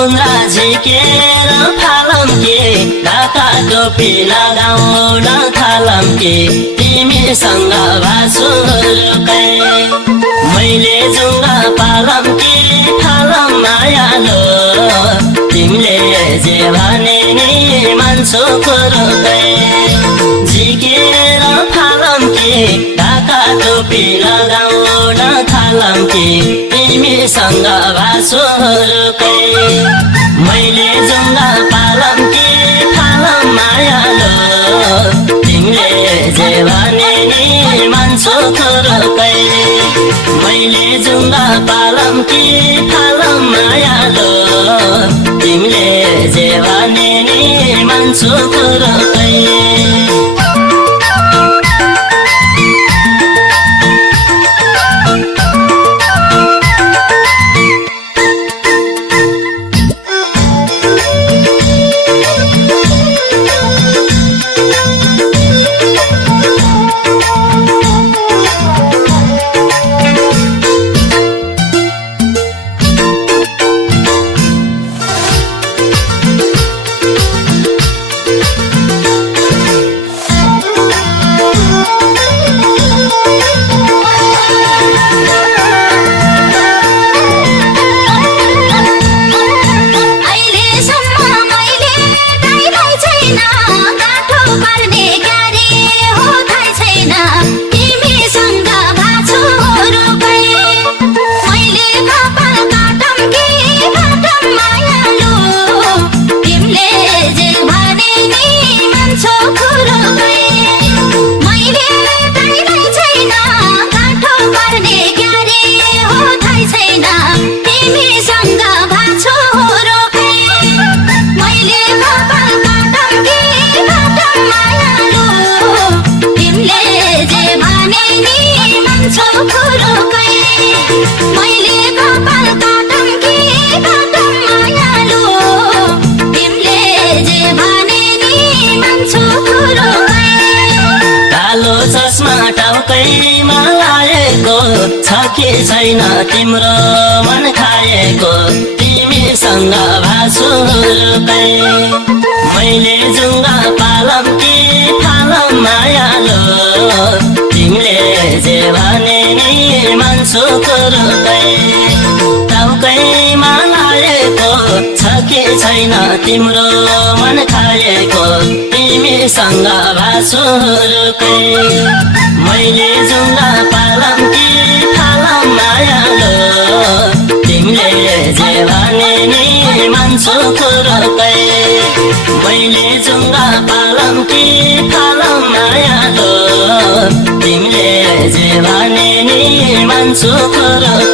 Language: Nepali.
मुन्द्रा झिकेर फालम के ढाका टोपी लगाउन थालम के तिमीसँग भासुरुकै मैले जुङ्गा पालम के थालम मायालो तिमीले जे भने नि मान्छौ कुरोकै झिकेर फालम के ढाका टोपी लगाउन थालम के तिमीसँग भासुरुकै मैले जुङ्गा पालम के थालम मायालो तिमीले जे भने नि मान्छौ कुरोकै मैले जुङ्गा पालम के थालम मायालो तिमीले जे भने नि मान्छौ कुरोकै टाउकैमा लागेको छ कि छैन तिम्रो मन खाएको तिमीसँग भासुरुकै मैले जुङ्गा पालम कि थालम मायालो तिमीले जे भने नि मान्छौ कुरोकै टाउकैमा लागेको छ कि छैन तिम्रो मन खाएको तिमीसँग भासुरुकै मैले जुङ्गा पालम कि थालम मायालो तिमीले जे भने नि मान्छौ कुरोकै मैले जुङ्गा पालम कि थालम मायालो तिमीले जे भने नि मान्छौ कुरोकै